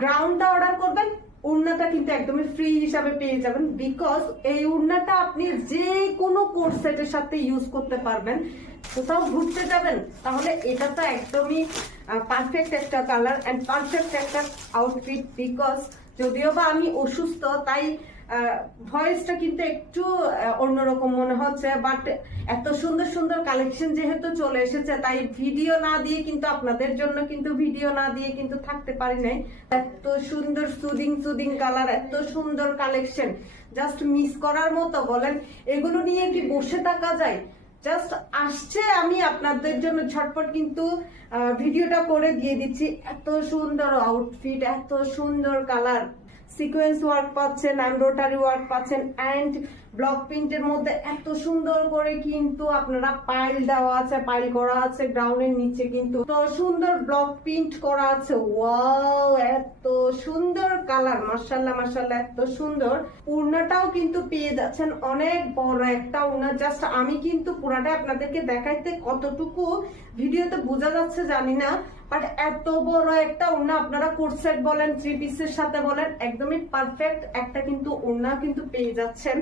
গ্রাউন্ডটা order করবেন, ওড়নাটা কিন্তু একদমই ফ্রি হিসাবে পেয়ে যাবেন। বিকজ এই ওড়নাটা আপনি যে কোনো কোট সেটের সাথে ইউজ করতে পারবেন। কোথাও ঘুরতে যাবেন তাহলে এটা তো একদমই পারফেক্ট একটা কালার এন্ড পারফেক্ট একটা আউটফিট। বিকজ যদিও বা আমি অসুস্থ, তাই ভয়েসটা কিন্তু একটু অন্যরকম মনে হচ্ছে, বাট এত সুন্দর সুন্দর কালেকশন যেহেতু চলে এসেছে, তাই ভিডিও না দিয়ে কিন্তু আপনাদের জন্য কিন্তু ভিডিও না দিয়ে কিন্তু থাকতে পারি নাই। এত সুন্দর সুদিং সুদিং কালার, এত সুন্দর কালেকশন, জাস্ট মিস করার মতো। বলেন এগুলো নিয়ে কি বসে থাকা যায়? জাস্ট আসছে, আমি আপনাদের জন্য ঝটপট কিন্তু ভিডিওটা করে দিয়ে দিচ্ছি। এত সুন্দর আউটফিট, এত সুন্দর কালার, সিকোয়েন্স ওয়ার্ক পাচ্ছেন, এমব্রয়ডারি ওয়ার্ক পাচ্ছেন, এন্ড ব্লক প্রিন্টের মধ্যে এত সুন্দর করে কিন্তু আপনারা পাইল দেওয়া আছে, পাইল করা আছে গ্রাউন্ডের নিচে, কিন্তু তো সুন্দর ব্লক প্রিন্ট করা আছে। ওয়াও, এত সুন্দর কালার, মাশাআল্লাহ মাশাআল্লাহ, এত সুন্দর। ওড়নাটাও কিন্তু পেয়ে যাচ্ছেন অনেক বড় একটা ওড়না। জাস্ট আমি কিন্তু পুরাটা আপনাদেরকে দেখাইতে কতটুকু ভিডিওতে বোঝা যাচ্ছে জানি না, বাট এত বড় একটা ওড়না আপনারা কোট সেট বলেন, থ্রি পিসের সাথে বলেন, একদমই পারফেক্ট একটা কিন্তু ওড়না কিন্তু পেয়ে যাচ্ছেন।